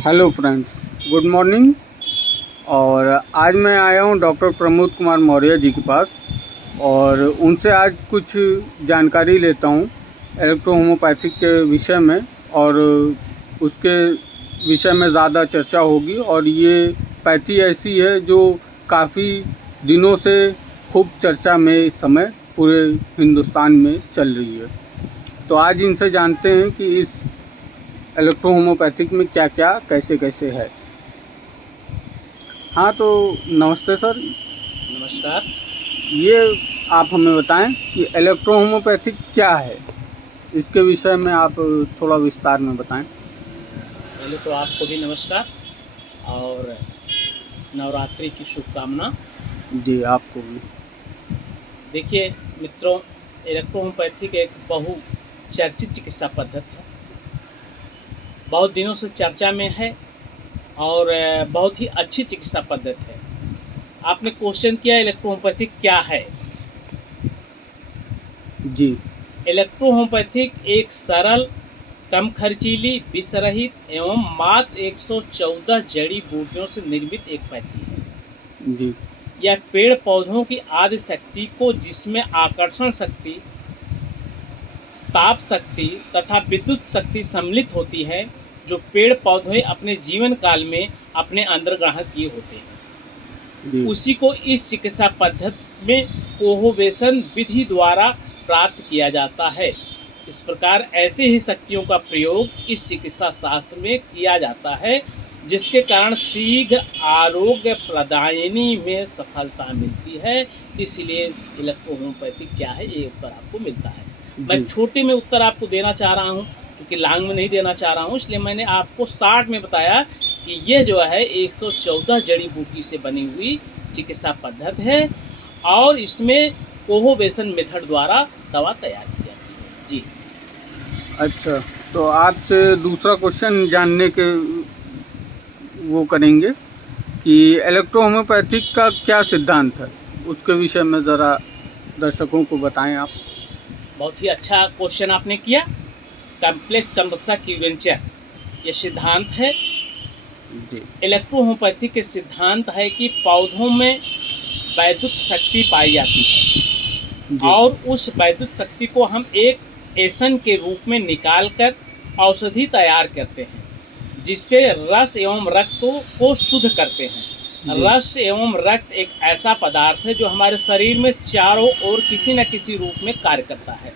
Hello friends, good morning. और आज मैं आया हूँ डॉक्टर प्रमोद कुमार मौर्य जी के पास और उनसे आज कुछ जानकारी लेता हूँ इलेक्ट्रो होम्योपैथिक के विषय में। और उसके विषय में ज़्यादा चर्चा होगी। और ये पैथी ऐसी है जो काफ़ी दिनों से खूब चर्चा में इस समय पूरे हिंदुस्तान में चल रही है। तो आज इनसे जानते हैं कि इस इलेक्ट्रो होम्योपैथिक में क्या क्या कैसे कैसे है। हाँ, तो नमस्ते सर। नमस्कार। ये आप हमें बताएं कि इलेक्ट्रो होम्योपैथिक क्या है, इसके विषय में आप थोड़ा विस्तार में बताएं। पहले तो आपको भी नमस्कार और नवरात्रि की शुभकामना। जी, आपको भी। देखिए मित्रों, इलेक्ट्रो होम्योपैथिक एक बहुचर्चित चिकित्सा पद्धति है, बहुत दिनों से चर्चा में है और बहुत ही अच्छी चिकित्सा पद्धति है। आपने क्वेश्चन किया इलेक्ट्रो होम्योपैथिक क्या है। जी। इलेक्ट्रो होम्योपैथिक एक सरल, कम खर्चीली, विष रहित एवं मात्र 114 जड़ी बूटियों से निर्मित एक पैथी है। जी। यह पेड़ पौधों की आदि शक्ति को, जिसमें आकर्षण शक्ति, ताप शक्ति तथा विद्युत शक्ति सम्मिलित होती है, जो पेड़ पौधे अपने जीवन काल में अपने अंदर ग्रहण किए होते हैं, जी। उसी को इस चिकित्सा पद्धति में कोहोवेशन विधि द्वारा प्राप्त किया जाता है। इस प्रकार ऐसे ही शक्तियों का प्रयोग इस चिकित्सा शास्त्र में किया जाता है, जिसके कारण शीघ्र आरोग्य प्रदायनी में सफलता मिलती है। इसलिए इलेक्ट्रो होम्योपैथिक क्या है, ये उत्तर आपको मिलता है। मैं छोटे में उत्तर आपको देना चाह रहा हूँ, क्योंकि लॉन्ग में नहीं देना चाह रहा हूँ, इसलिए मैंने आपको शॉर्ट में बताया कि ये जो है 114 जड़ी बूटी से बनी हुई चिकित्सा पद्धति है और इसमें कोहोवेशन मेथड द्वारा दवा तैयार की जाती है। जी। अच्छा, तो आपसे दूसरा क्वेश्चन जानने के वो करेंगे कि इलेक्ट्रो होम्योपैथिक का क्या सिद्धांत है, उसके विषय में ज़रा दर्शकों को बताएं आप। बहुत ही अच्छा क्वेश्चन आपने किया। कम्प्लेक्स कम्बसा क्यूवेंचर ये सिद्धांत है। जी। इलेक्ट्रो होम्योपैथी के सिद्धांत है कि पौधों में वैद्युत शक्ति पाई जाती है जी। और उस वैद्युत शक्ति को हम एक एसन के रूप में निकालकर औषधि तैयार करते हैं, जिससे रस एवं रक्त को शुद्ध करते हैं। जी। रस एवं रक्त एक ऐसा पदार्थ है जो हमारे शरीर में चारों ओर किसी न किसी रूप में कार्य करता है,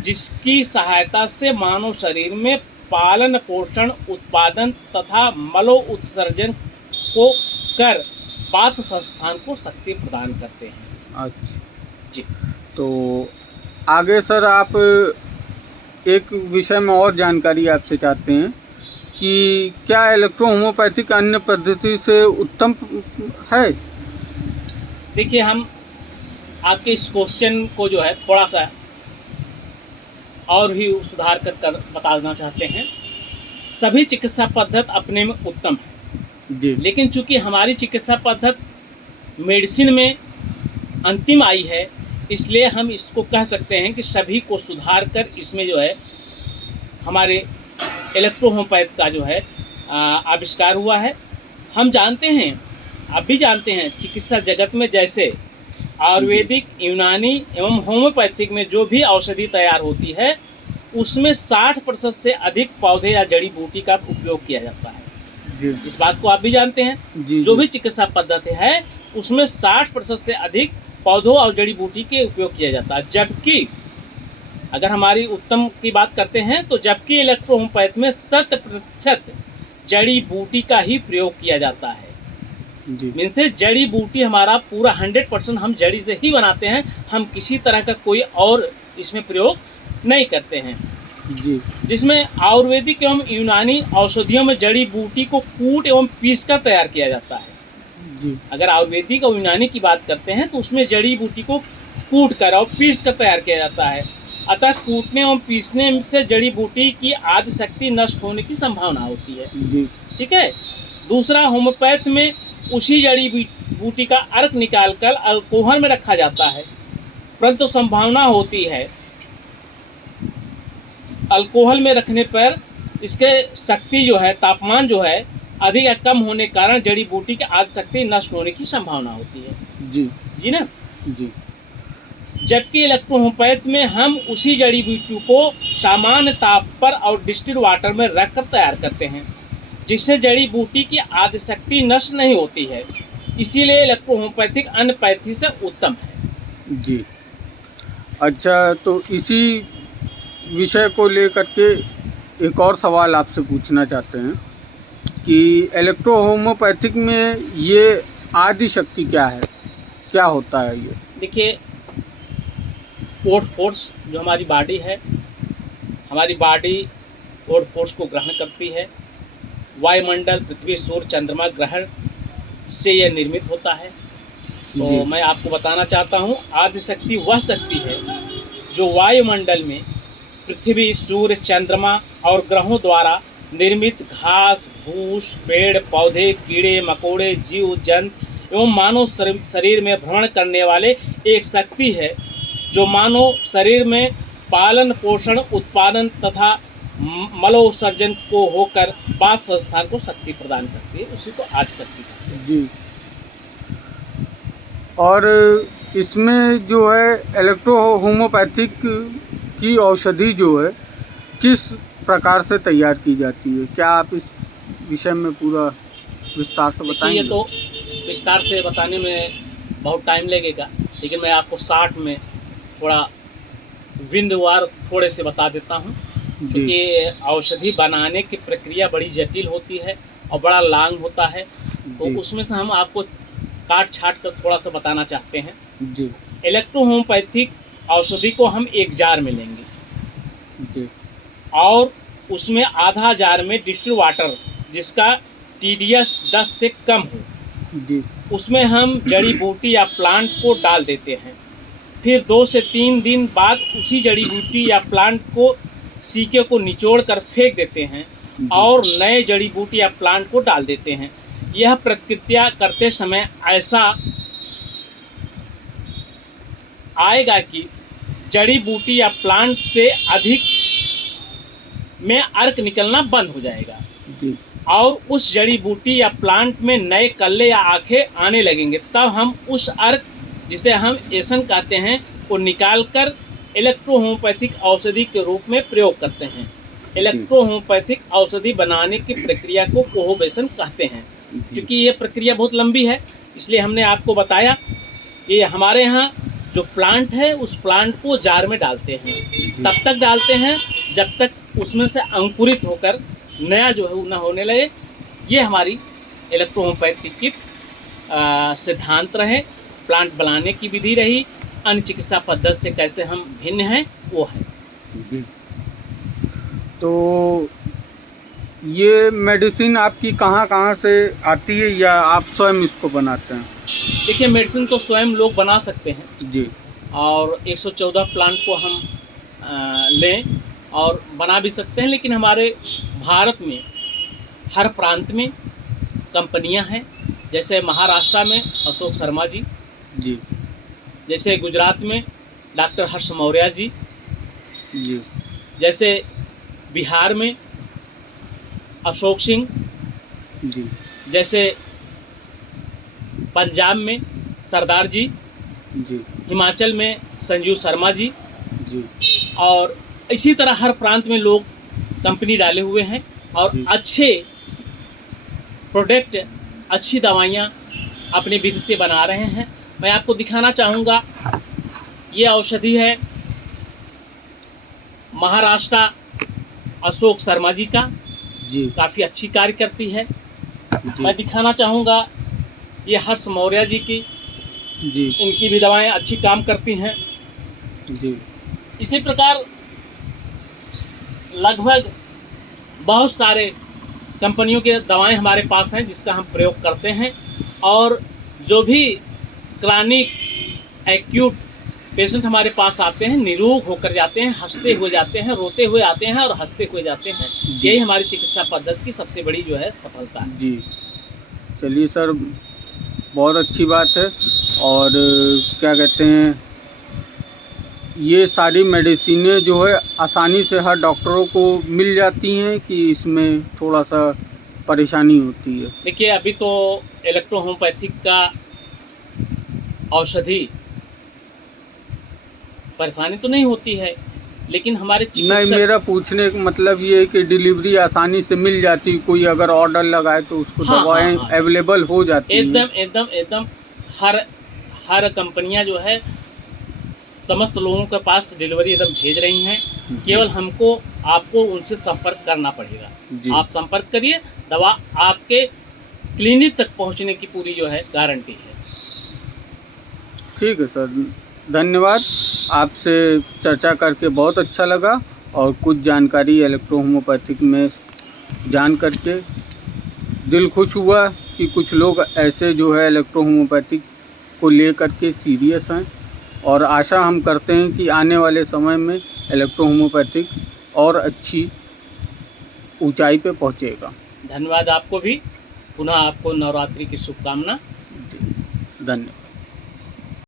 जिसकी सहायता से मानव शरीर में पालन पोषण उत्पादन तथा मलो उत्सर्जन को कर पात्र संस्थान को शक्ति प्रदान करते हैं। अच्छा जी। तो आगे सर, आप एक विषय में और जानकारी आपसे चाहते हैं कि क्या इलेक्ट्रो होम्योपैथिक अन्य पद्धति से उत्तम है। देखिए, हम आपके इस क्वेश्चन को जो है थोड़ा सा और भी सुधार कर बताना चाहते हैं। सभी चिकित्सा पद्धति अपने में उत्तम है जी। लेकिन चूंकि हमारी चिकित्सा पद्धति मेडिसिन में अंतिम आई है, इसलिए हम इसको कह सकते हैं कि सभी को सुधार कर इसमें जो है हमारे इलेक्ट्रो होम्योपैथ का जो है आविष्कार हुआ है। हम जानते हैं, आप भी जानते हैं, चिकित्सा जगत में जैसे आयुर्वेदिक, यूनानी एवं होम्योपैथिक में जो भी औषधि तैयार होती है, उसमें 60% से अधिक पौधे या जड़ी बूटी का उपयोग किया जाता है। जी। इस बात को आप भी जानते हैं। जी। जो भी चिकित्सा पद्धति है उसमें 60% से अधिक पौधों और जड़ी बूटी के उपयोग किया जाता है, जबकि अगर हमारी उत्तम की बात करते हैं तो जबकि इलेक्ट्रो होम्योपैथ में 100% जड़ी बूटी का ही प्रयोग किया जाता है। जी। मीन से जड़ी बूटी हमारा पूरा 100% हम जड़ी से ही बनाते हैं, हम किसी तरह का कोई और इसमें प्रयोग नहीं करते हैं। जी। जिसमें आयुर्वेदिक एवं यूनानी औषधियों में जड़ी बूटी को कूट एवं पीस कर तैयार किया जाता है। जी। अगर आयुर्वेदिक और यूनानी की बात करते हैं तो उसमें जड़ी बूटी को कूट कर और पीस कर तैयार किया जाता है। अतः कूटने एवं पीसने से जड़ी बूटी की आदि शक्ति नष्ट होने की संभावना होती है। जी। ठीक है। दूसरा, होम्योपैथ में उसी जड़ी बूटी का अर्क निकालकर अल्कोहल में रखा जाता है, परंतु संभावना होती है अल्कोहल में रखने पर इसके शक्ति जो है, तापमान जो है अधिक या कम होने के कारण जड़ी बूटी की आदि शक्ति नष्ट होने की संभावना होती है। जी जी ना। जी जबकि इलेक्ट्रोहोम्योपैथी में हम उसी जड़ी बूटी को सामान्य ताप पर और डिस्टिल्ड वाटर में रखकर तैयार करते हैं, जिससे जड़ी बूटी की आदि शक्ति नष्ट नहीं होती है। इसीलिए इलेक्ट्रोहोम्योपैथिक अन्य पैथी से उत्तम है। जी। अच्छा, तो इसी विषय को लेकर के एक और सवाल आपसे पूछना चाहते हैं कि इलेक्ट्रोहोम्योपैथिक में ये आदि शक्ति क्या है, क्या होता है ये? देखिए, कोड फोर्स जो हमारी बॉडी है, हमारी बॉडी कोड फोर्स को ग्रहण करती है। वायुमंडल, पृथ्वी, सूर्य, चंद्रमा, ग्रहण से यह निर्मित होता है। तो जी। मैं आपको बताना चाहता हूँ, आदि शक्ति वह शक्ति है जो वायुमंडल में पृथ्वी, सूर्य, चंद्रमा और ग्रहों द्वारा निर्मित घास, भूस, पेड़ पौधे, कीड़े मकोड़े, जीव जंतु एवं मानव शरीर में भ्रमण करने वाले एक शक्ति है, जो मानव शरीर में पालन पोषण, उत्पादन तथा मलोत्सर्जन को होकर बाद संस्थान को शक्ति प्रदान करती है। उसी को आदि शक्ति कहते हैं। जी। और इसमें जो है इलेक्ट्रोहोम्योपैथिक की औषधि जो है किस प्रकार से तैयार की जाती है, क्या आप इस विषय में पूरा विस्तार से बताएंगे? ये तो विस्तार से बताने में बहुत टाइम लगेगा, लेकिन मैं आपको शॉर्ट में थोड़ा बिंदुवार थोड़े से बता देता हूँ। क्योंकि औषधि बनाने की प्रक्रिया बड़ी जटिल होती है और बड़ा लॉन्ग होता है, तो उसमें से हम आपको काट छाट कर थोड़ा सा बताना चाहते हैं। जी। इलेक्ट्रोहोम्योपैथिक औषधि को हम एक जार में लेंगे जी। और उसमें आधा जार में डिस्टिल्ड वाटर जिसका TDS 10 से कम हो, जी। उसमें हम जड़ी बूटी या प्लांट को डाल देते हैं। फिर 2 से 3 दिन बाद उसी जड़ी बूटी या प्लांट को सीके को निचोड़ कर फेंक देते हैं और नए जड़ी बूटी या प्लांट को डाल देते हैं। यह प्रक्रिया करते समय ऐसा आएगा कि जड़ी बूटी या प्लांट से अधिक में अर्क निकलना बंद हो जाएगा जी। और उस जड़ी बूटी या प्लांट में नए कल्ले या आंखें आने लगेंगे। तब हम उस अर्क, जिसे हम एसन कहते हैं, को निकालकर इलेक्ट्रोहोम्योपैथिक औषधि के रूप में प्रयोग करते हैं। इलेक्ट्रोहोम्योपैथिक औषधि बनाने की प्रक्रिया को कोहोवेशन कहते हैं। क्योंकि ये प्रक्रिया बहुत लंबी है, इसलिए हमने आपको बताया कि हमारे यहाँ जो प्लांट है उस प्लांट को जार में डालते हैं। तब तक डालते हैं जब तक उसमें से अंकुरित होकर नया जो है ना होने लगे। ये हमारी इलेक्ट्रोहोम्योपैथिक की सिद्धांत रहे, प्लांट बनाने की विधि रही, अन्य चिकित्सा पद्धति से कैसे हम भिन्न हैं वो है। जी। तो ये मेडिसिन आपकी कहाँ कहाँ से आती है या आप स्वयं इसको बनाते हैं? देखिए, मेडिसिन तो स्वयं लोग बना सकते हैं जी। और 114 प्लांट को हम लें और बना भी सकते हैं, लेकिन हमारे भारत में हर प्रांत में कंपनियां हैं। जैसे महाराष्ट्र में अशोक शर्मा जी, जी। जैसे गुजरात में डॉक्टर हर्ष मौर्य जी, जी। जैसे बिहार में अशोक सिंह जी। जैसे पंजाब में सरदार जी, जी। हिमाचल में संजीव शर्मा जी, जी। और इसी तरह हर प्रांत में लोग कंपनी डाले हुए हैं और अच्छे प्रोडक्ट, अच्छी दवाइयाँ अपनी विधि से बना रहे हैं। मैं आपको दिखाना चाहूँगा, ये औषधि है महाराष्ट्र अशोक शर्मा जी का, जी। काफ़ी अच्छी कार्य करती है। जी। मैं दिखाना चाहूँगा ये हर्ष मौर्य जी की, जी। इनकी भी दवाएं अच्छी काम करती हैं। जी। इसी प्रकार लगभग बहुत सारे कंपनियों के दवाएं हमारे पास हैं जिसका हम प्रयोग करते हैं। और जो भी क्रॉनिक एक्यूट पेशेंट हमारे पास आते हैं, निरोग होकर जाते हैं, हंसते हुए जाते हैं, रोते हुए आते हैं और हंसते हुए जाते हैं। यही हमारी चिकित्सा पद्धति की सबसे बड़ी जो है सफलता है। जी। चलिए सर, बहुत अच्छी बात है। और क्या कहते हैं, ये सारी मेडिसिनें जो है आसानी से हर डॉक्टरों को मिल जाती हैं कि इसमें थोड़ा सा परेशानी होती है? देखिए, अभी तो इलेक्ट्रो होम्योपैथिक का औषधि परेशानी तो नहीं होती है, लेकिन हमारे नहीं, चिकित्सक मेरा पूछने का मतलब ये है कि डिलीवरी आसानी से मिल जाती, कोई अगर ऑर्डर लगाए तो उसको हाँ, दवाएं हाँ। अवेलेबल हो जाती हैं। एकदम हर कंपनियां जो है समस्त लोगों के पास डिलीवरी एकदम भेज रही हैं। केवल हमको आपको उनसे संपर्क करना पड़ेगा। जी। आप संपर्क करिए, दवा आपके क्लिनिक तक पहुंचने की पूरी जो है गारंटी है। ठीक है सर, धन्यवाद। आपसे चर्चा करके बहुत अच्छा लगा और कुछ जानकारी इलेक्ट्रो होम्योपैथिक में जान करके दिल खुश हुआ कि कुछ लोग ऐसे जो है इलेक्ट्रो होम्योपैथिक को ले करके सीरियस हैं, और आशा हम करते हैं कि आने वाले समय में इलेक्ट्रो होम्योपैथिक और अच्छी ऊंचाई पे पहुंचेगा। धन्यवाद आपको भी। पुनः आपको नवरात्रि की शुभकामना। जी, धन्यवाद।